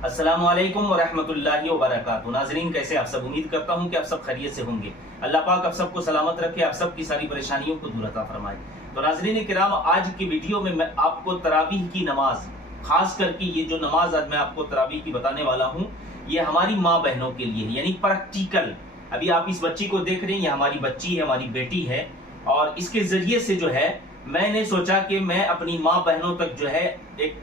अस्सलामु अलैकुम व रहमतुल्लाहि व बरकातुहू। नाज़रीन, कैसे आप सब? उम्मीद करता हूँ कि आप सब खैरियत से होंगे। अल्लाह पाक आप सबको सलामत रखे, आप सबकी सारी परेशानियों को दूर अता फरमाए। तो नाज़रीन किराम, आज की वीडियो में मैं आपको तरावीह की नमाज, खास करके ये जो नमाज आज मैं आपको तरावीह की बताने वाला हूँ, ये हमारी माँ बहनों के लिए, यानी प्रैक्टिकल। अभी आप इस बच्ची को देख रहे हैं, ये हमारी बच्ची है, हमारी बेटी है, और इसके जरिए से जो है मैंने सोचा कि मैं अपनी माँ बहनों तक जो है एक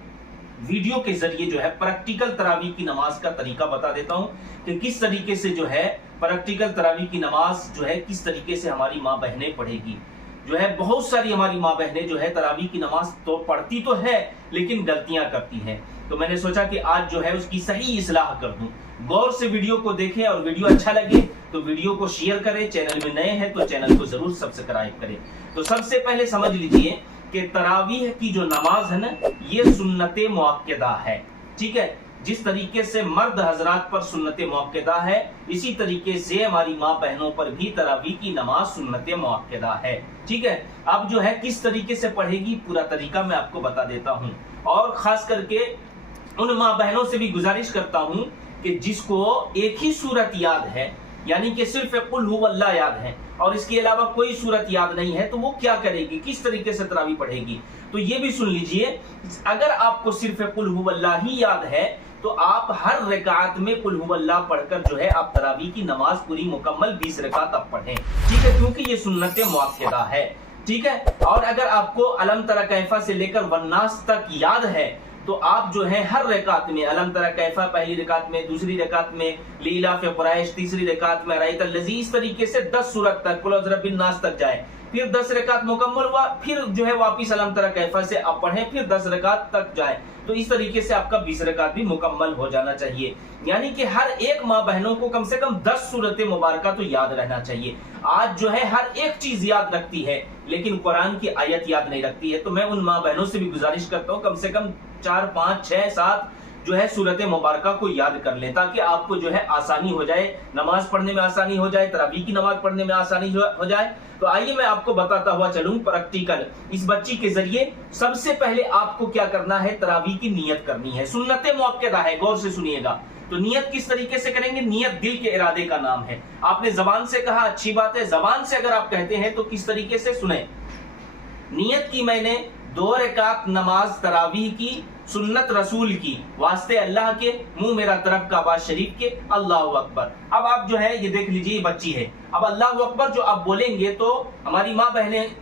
वीडियो के जरिए जो है प्रैक्टिकल तरावीह की नमाज का तरीका बता देता हूं कि किस तरीके से जो है प्रैक्टिकल तरावीह की नमाज जो है किस तरीके से हमारी माँ बहनें पढ़ेगी। जो है बहुत सारी हमारी माँ बहनें जो है तरावीह की नमाज तो पढ़ती तो है लेकिन गलतियां करती हैं, तो मैंने सोचा कि आज जो है उसकी सही इस्लाह कर दूं। गौर से वीडियो को देखें और वीडियो अच्छा लगे तो वीडियो को शेयर करें, चैनल में नए हैं तो चैनल को जरूर सब्सक्राइब करें। तो सबसे पहले समझ लीजिए कि तरावीह की जो नमाज है ना, ये सुन्नते मुअक्कदा है। ठीक है, जिस तरीके से मर्द हजरात पर सुन्नते मुअक्कदा है, इसी तरीके से हमारी माँ बहनों पर भी तरावीह की नमाज सुन्नते मुअक्कदा है। ठीक है, अब जो है किस तरीके से पढ़ेगी पूरा तरीका मैं आपको बता देता हूँ, और खास करके उन माँ बहनों से भी गुजारिश करता हूँ कि जिसको एक ही सूरत याद है, यानी कि सिर्फ कुल हुवल्लाह याद है और इसके अलावा कोई सूरत याद नहीं है, तो वो क्या करेगी, किस तरीके से तरावीह पढ़ेगी। तो ये भी सुन लीजिए, अगर आपको सिर्फ कुल हुवल्लाह ही याद है तो आप हर रकात में कुल हुवल्लाह पढ़कर जो है आप तरावीह की नमाज पूरी मुकम्मल 20 रकात आप पढ़ें। ठीक है, क्योंकि ये सुन्नत मुअक्कदा है। ठीक है, और अगर आपको अलम तरा कैफा से लेकर वन्नास तक याद है तो आप जो है हर रकात में अलम तरा कैफा पहली रकात में, दूसरी रकात में लीलाफ कुरैश, तीसरी रकात में रायतल लज़ीज़, इस तरीके से 10 सूरत तक कुल औज़ रब्बिन नास तक जाए, फिर 10 रकात मुकम्मल हुआ, फिर जो है वापिस अलम तरा कैफा से आप पढ़ें, फिर 10 रकात तक जाए, तो इस तरीके से आपका 20 रकात भी मुकम्मल हो जाना चाहिए। यानी कि हर एक माँ बहनों को कम से कम 10 सूरत मुबारका तो याद रहना चाहिए। आज जो है हर एक चीज याद रखती है लेकिन कुरान की आयत याद नहीं रखती है, तो मैं उन माँ बहनों से भी गुजारिश करता हूँ कम से कम 4, 5, 6, 7 जो है सूरत मुबारका को याद कर लें, ताकि आपको जो है आसानी हो जाए, नमाज पढ़ने में आसानी हो जाए, तरावीह की नमाज पढ़ने में आसानी हो जाए। तो आइए मैं आपको बताता हुआ चलूं प्रैक्टिकल इस बच्ची के जरिए। सबसे पहले आपको क्या करना है, तरावीह की नियत करनी है। सुन्नत मुअक्कदा है, गौर से सुनिएगा। तो नियत किस तरीके से करेंगे, नियत दिल के इरादे का नाम है। आपने जबान से कहा, अच्छी बात है, जबान से अगर आप कहते हैं तो किस तरीके से सुने। नियत की मैंने 2 रकात नमाज तरावीह की, सुन्नत रसूल की, वास्ते अल्लाह के, मुंह मेरा तरफ काबा शरीफ के, अल्लाहु अकबर। अब आप जो है ये देख लीजिए, बच्ची है, अब अल्लाहु अकबर जो आप बोलेंगे तो हमारी माँ बहनें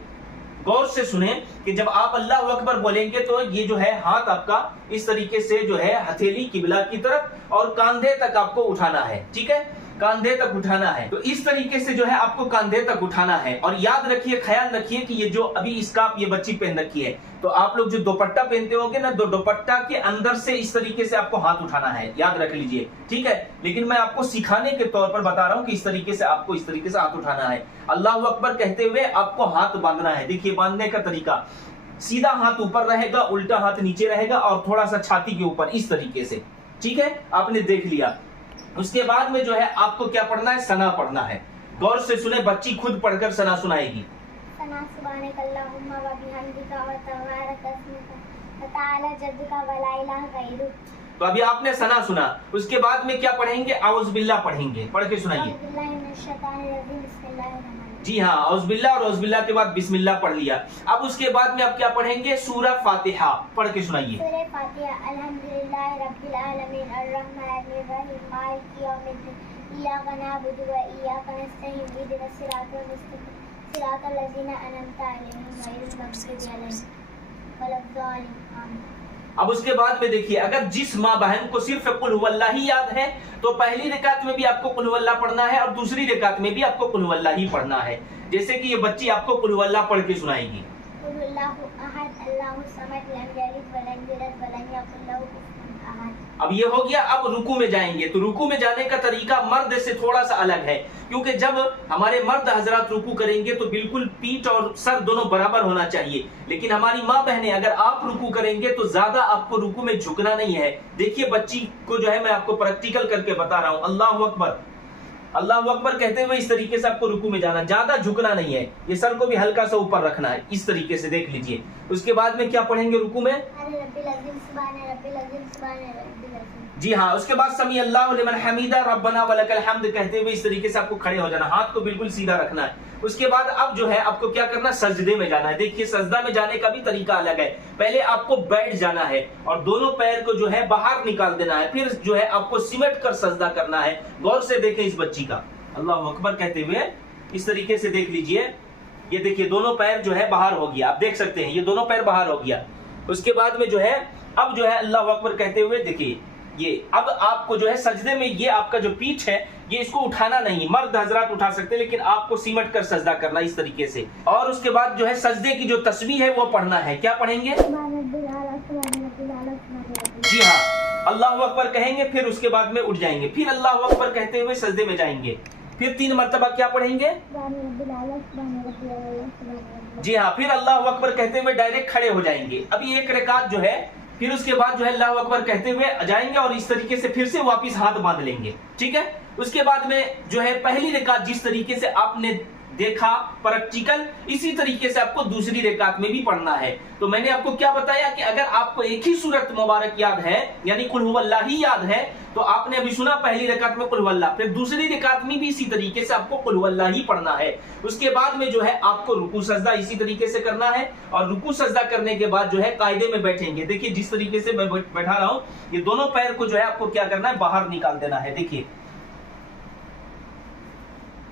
गौर से सुने कि जब आप अल्लाहु अकबर बोलेंगे तो ये जो है हाथ आपका इस तरीके से जो है हथेली किबला की तरफ और कंधे तक आपको उठाना है। ठीक है, कंधे तक उठाना है, तो इस तरीके से जो है आपको कंधे तक उठाना है। और याद रखिए, ख्याल रखिए कि ये जो अभी स्कार्फ ये बच्ची पहन रखी है, तो आप लोग जो दुपट्टा पहनते होंगे ना, तो दुपट्टा के अंदर से इस तरीके से आपको हाथ उठाना है, याद रख लीजिए। ठीक है, लेकिन मैं आपको सिखाने के तौर पर बता रहा हूं कि इस तरीके से आपको इस तरीके से हाथ उठाना है। अल्लाहु अकबर कहते हुए आपको हाथ बांधना है। देखिए बांधने का तरीका, सीधा हाथ ऊपर रहेगा, उल्टा हाथ नीचे रहेगा और थोड़ा सा छाती के ऊपर इस तरीके से। ठीक है, आपने देख लिया। उसके बाद में जो है आपको क्या पढ़ना है, सना पढ़ना है। गौर से सुने, बच्ची खुद पढ़कर सना सुनाएगी। सना सुब्हानक अल्लाहुम्मा व बिहम्दिका व तबारक अस्मुका व तआला जद्दुका व ला इलाहा गैरुक। तो अभी आपने सना सुना, उसके बाद में क्या पढ़ेंगे, औज़ बिल्लाह पढ़ेंगे। पढ़ के सुनाइए। जी हाँ, औज़ बिल्लाह और औज़ बिल्लाह के बाद बिस्मिल्लाह पढ़ लिया। अब उसके बाद में आप क्या पढ़ेंगे, सूरह फातिहा। पढ़ के सुनाइए। सूरह फातिहा, अल्हम्दुलिल्लाहि रब्बिल आलमीन अर्रहमानिर रहीम मालिकि यौमिद्दीन इय्याका नअबुदु व इय्याका नस्तईन इहदिनस सिरातल मुस्तकीम सिरातल लज़ीना अनअमता अलैहिम गैरिल मग़ज़ूबि अलैहिम वलद्दालिन। आमीन। अब उसके बाद में देखिए, अगर जिस माँ बहन को सिर्फ कुल हुवल्लाह ही याद है तो पहली रकात में भी आपको कुल हुवल्लाह पढ़ना है और दूसरी रकात में भी आपको कुल हुवल्लाह ही पढ़ना है। जैसे कि ये बच्ची आपको कुल हुवल्लाह पढ़ के सुनाएगी। कुल हुवल्लाहु अहद अल्लाहु समद लम यलिद व लम यूलद व लम यकुल लहू कुफुवन अहद। अब ये हो गया। अब रुकू में जाएंगे, तो रुकू में जाने का तरीका मर्द से थोड़ा सा अलग है, क्योंकि जब हमारे मर्द हजरात रुकू करेंगे तो बिल्कुल पीठ और सर दोनों बराबर होना चाहिए, लेकिन हमारी माँ बहनें अगर आप रुकू करेंगे तो ज्यादा आपको रुकू में झुकना नहीं है। देखिए बच्ची को जो है मैं आपको प्रैक्टिकल करके बता रहा हूँ। अल्लाहु अकबर, अल्लाहु अकबर कहते हुए इस तरीके से आपको रुकू में जाना, ज्यादा झुकना नहीं है, ये सर को भी हल्का सा ऊपर रखना है, इस तरीके से देख लीजिए। उसके बाद में क्या पढ़ेंगे रुकू में, جی ہاں، اس کے بعد سمی اللہ لمن حمیدہ ربنا ولکل حمد کہتے ہوئے اس طریقے سے آپ کو کھڑے ہو جانا، ہاتھ کو بالکل سیدھا رکھنا ہے۔ اس کے بعد اب جو ہے آپ کو کیا کرنا ہے، سجدے میں جانا ہے۔ دیکھیے سجدہ میں جانے کا بھی طریقہ الگ ہے، پہلے آپ کو بیٹھ جانا ہے اور دونوں پیر کو جو ہے باہر نکال دینا ہے، پھر جو ہے آپ کو سمٹ کر سجدہ کرنا ہے۔ غور سے دیکھیں اس بچی کا، اللہ اکبر کہتے ہوئے اس طریقے سے دیکھ لیجئے، یہ دیکھیے دونوں پیر جو ہے باہر ہو گیا، آپ دیکھ سکتے ہیں یہ دونوں پیر باہر ہو گیا۔ اس کے بعد میں جو ہے اب جو ہے اللہ اکبر کہتے ہوئے دیکھیے یہ اب آپ کو جو ہے سجدے میں یہ آپ کا جو پیٹھ ہے یہ اس کو اٹھانا نہیں، مرد حضرات اٹھا سکتے لیکن آپ کو سیمٹ کر سجدہ کرنا اس طریقے سے۔ اور اس کے بعد جو ہے سجدے کی جو تسبیح ہے وہ پڑھنا ہے، کیا پڑھیں گے؟ جی ہاں، اللہ اکبر کہیں گے، پھر اس کے بعد میں اٹھ جائیں گے، پھر اللہ اکبر کہتے ہوئے سجدے میں جائیں گے، پھر 3 مرتبہ کیا پڑھیں گے؟ جی ہاں، پھر اللہ اکبر کہتے ہوئے ڈائریکٹ کھڑے ہو جائیں گے۔ ابھی ایک رکعت جو ہے، پھر اس کے بعد جو ہے اللہ اکبر کہتے ہوئے جائیں گے اور اس طریقے سے پھر سے واپس ہاتھ باندھ لیں گے، ٹھیک ہے۔ اس کے بعد میں جو ہے پہلی رکعت جس طریقے سے آپ نے دیکھا پریکٹیکل، اسی طریقے سے آپ کو دوسری رکعت میں بھی پڑھنا ہے۔ تو میں نے آپ کو کیا بتایا کہ اگر آپ کو ایک ہی سورت مبارک یاد ہے یعنی قل هو اللہ ہی یاد ہے تو آپ نے ابھی سنا پہلی رکعت میں قل هو اللہ، پھر دوسری رکعت میں بھی اسی طریقے سے آپ کو قل هو اللہ ہی پڑھنا ہے۔ اس کے بعد میں جو ہے آپ کو رکوع سجدہ اسی طریقے سے کرنا ہے اور رکوع سجدہ کرنے کے بعد جو ہے قاعدے میں بیٹھیں گے۔ دیکھیے جس طریقے سے میں بیٹھا رہا ہوں، یہ دونوں پیر کو جو ہے آپ کو کیا کرنا ہے، باہر نکال دینا ہے۔ دیکھیے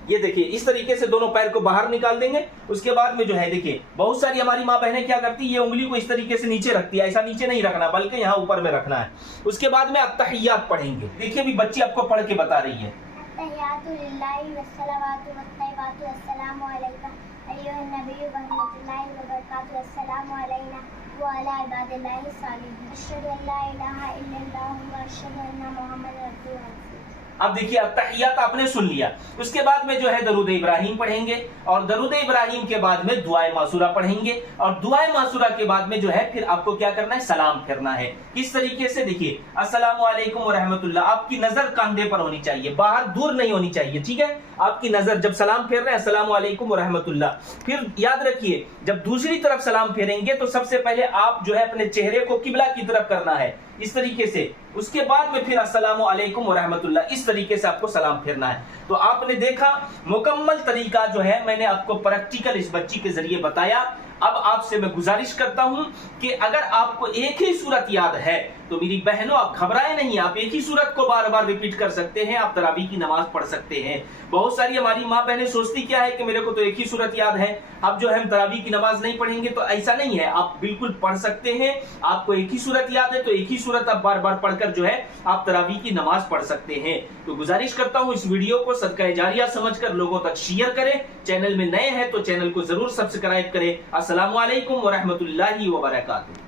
یہ دیکھیے اس طریقے سے دونوں پیر کو باہر نکال دیں گے۔ اس کے بعد میں جو ہے دیکھیے بہت ساری ہماری ماں بہنیں کیا کرتی ہے، یہ انگلی کو اس طریقے سے نیچے رکھتی ہے، ایسا نیچے نہیں رکھنا بلکہ یہاں اوپر میں رکھنا ہے۔ اس کے بعد میں التحیات پڑھیں گے۔ دیکھیے ابھی بچی آپ کو پڑھ کے بتا رہی ہے، التحیات للہ والصلوات والطیبات والسلام علیک ایھا النبی ورحمۃ اللہ وبرکاتہ، السلام علینا وعلی عباد اللہ الصالحین، اشہد ان لا الہ الا اللہ واشہد ان محمد رسول اللہ۔ اب دیکھیے التحیات آپ نے سن لیا۔ اس کے بعد میں جو ہے درود ابراہیم پڑھیں گے اور درود ابراہیم کے بعد میں دعائے معصورہ پڑھیں گے اور دعائے معصورہ کے بعد میں جو ہے پھر آپ کو کیا کرنا ہے، سلام پھیرنا ہے۔ اس طریقے سے دیکھیے السلام علیکم ورحمۃ اللہ، آپ کی نظر کاندھے پر ہونی چاہیے، باہر دور نہیں ہونی چاہیے، ٹھیک ہے۔ آپ کی نظر جب سلام پھیر رہے ہیں السلام علیکم ورحمۃ اللہ، پھر یاد رکھیے جب دوسری طرف سلام پھیریں گے تو سب سے پہلے آپ جو ہے اپنے چہرے کو قبلہ کی طرف کرنا ہے اس طریقے سے۔ اس کے بعد میں پھر السلام علیکم ورحمۃ اللہ، اس طریقے سے آپ کو سلام پھیرنا ہے۔ تو آپ نے دیکھا مکمل طریقہ جو ہے میں نے آپ کو پریکٹیکل اس بچی کے ذریعے بتایا۔ اب آپ سے میں گزارش کرتا ہوں کہ اگر آپ کو ایک ہی سورت یاد ہے تو میری بہنوں آپ گھبرائیں نہیں، آپ ایک ہی سورت کو بار بار ریپیٹ کر سکتے ہیں، آپ تراویح کی نماز پڑھ سکتے ہیں۔ بہت ساری ہماری ماں بہنیں سوچتی کیا ہے کہ میرے کو تو ایک ہی سورت یاد ہے، اب جو ہے ہم تراویح کی نماز نہیں پڑھیں گے، تو ایسا نہیں ہے، آپ بالکل پڑھ سکتے ہیں۔ آپ کو ایک ہی سورت یاد ہے تو ایک ہی سورت آپ بار بار پڑھ کر جو ہے آپ تراویح کی نماز پڑھ سکتے ہیں۔ تو گزارش کرتا ہوں اس ویڈیو کو صدقہ جاریہ سمجھ کر لوگوں تک شیئر کریں، چینل میں نئے ہیں تو چینل کو ضرور سبسکرائب کریں۔ السلام علیکم ورحمۃ اللہ وبرکاتہ۔